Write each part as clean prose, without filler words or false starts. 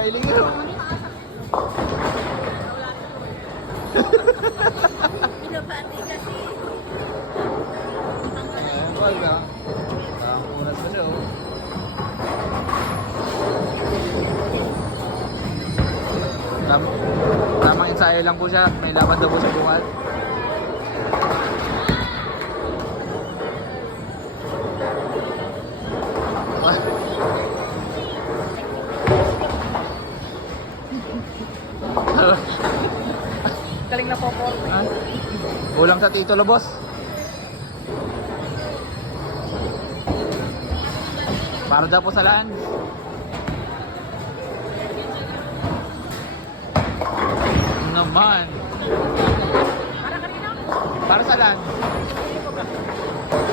pailing yun. Binabati kasi. Ayan, wag na. Unas pa siya, oh. Tamang ensayo lang po siya. May laban daw po sa bungal. Galing na po po. Kulang sa titulo, boss. Para daw po sa laan. Naman. Para kanina? Para sa laan.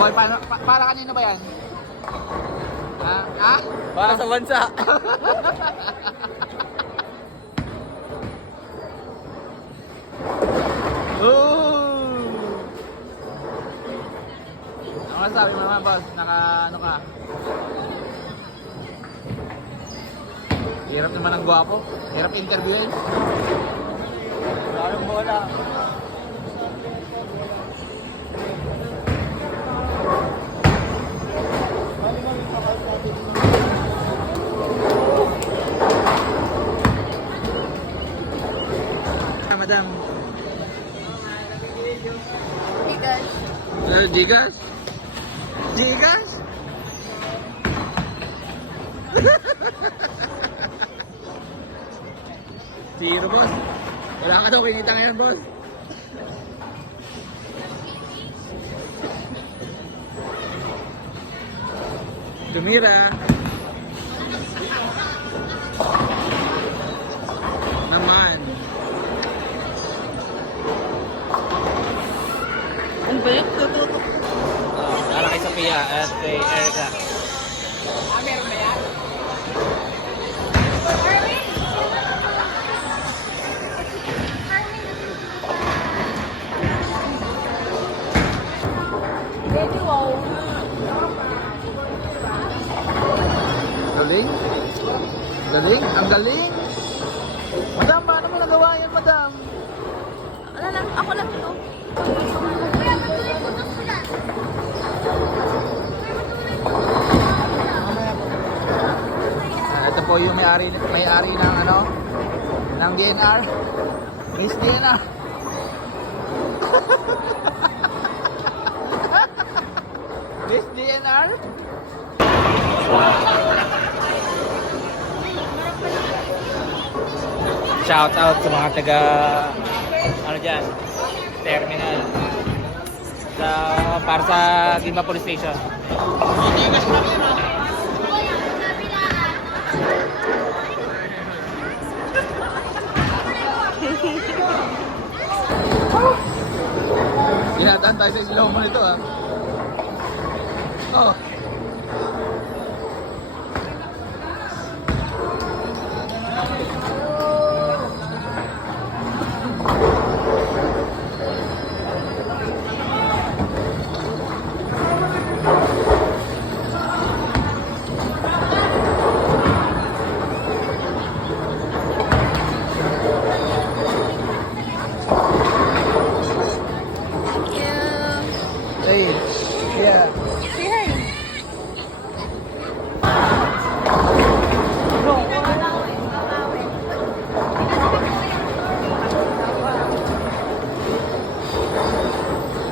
Boy, para kanino ba yan? Ah? Para sa bansa. Ano sabi mo naman, boss? Ano ka? Hirap naman ang gwapo. Hirap interviewin. Parang bola. Madam. Bigas. Gigas? Gigas? Zero, boss. Wala ka daw kinita ngayon, boss. Dumira. Naman. Ano ba yun? Tututok. Para kay Sophia at kay Erica. Meron ba yan? Ready, wow. Galing? Galing? Ang galing? Madam, paano mo nagawa yan, madam? Ano lang, ako lang ito. Ito po yung may-ari ng ano? Ng DNR. Miss DNR. Miss DNR? Shout out sa mga taga ano dyan, terminal. Para sa Gimba Police Station. Tinataan tayo sa slow mo nito, ah. Oh. Hey, yeah. Say hi.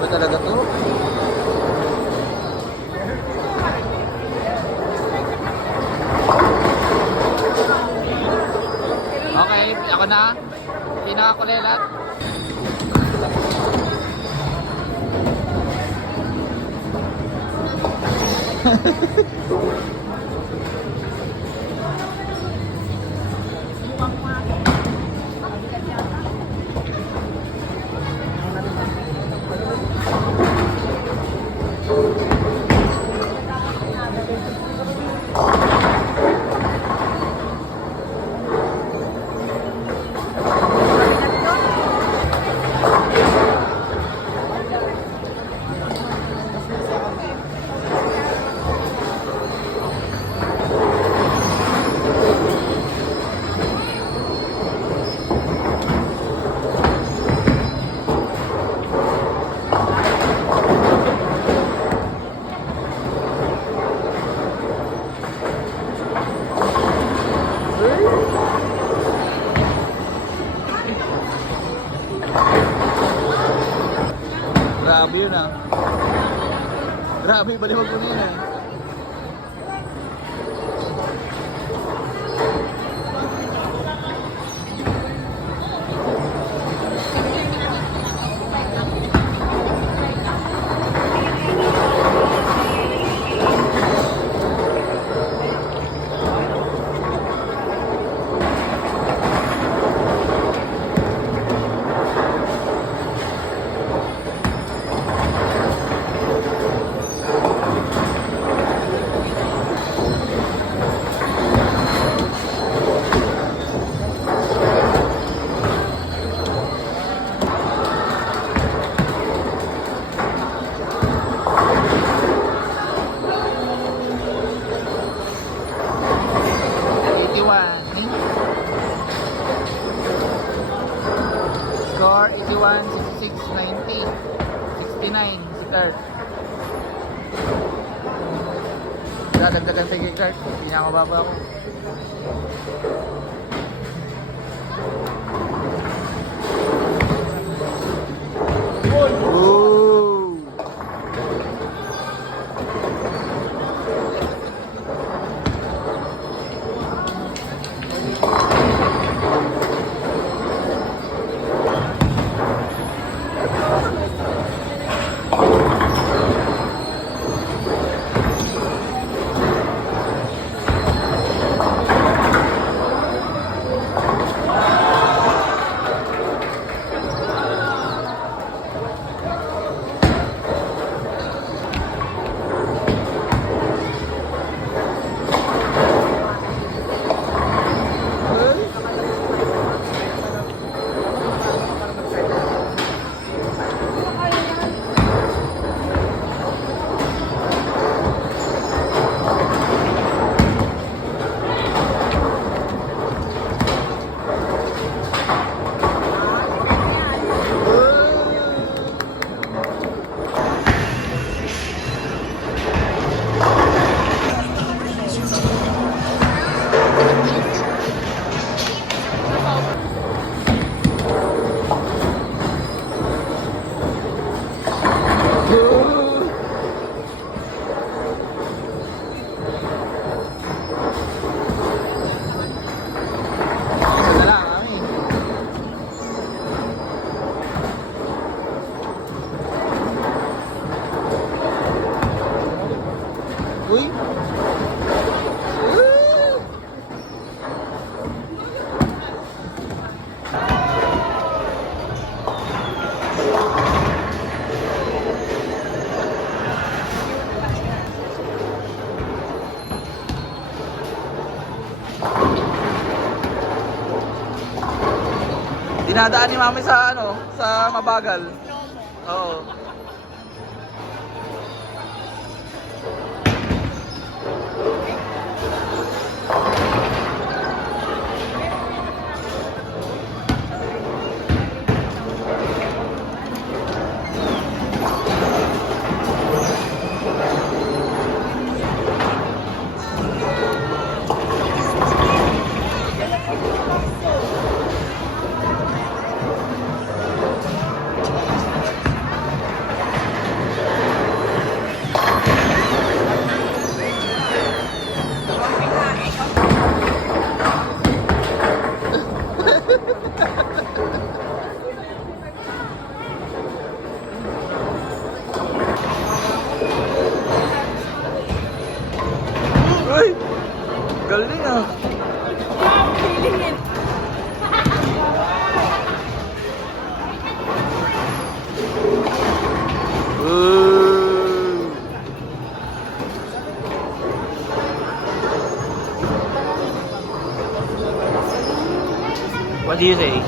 Ba talaga to? Okay, ako na. Pinakakulelat. Grabe yun ah. Grabe, baliwag ko na yun eh. Score 81, 66, 90, 69 si Kurt. Gaganda-ganda kay Kurt. Pinakamababa ako. Ooh. Uy! Dinadaan ni Mami sa ano, sa mabagal. Oo. Uy! Galing ah! Ooh. What do you say?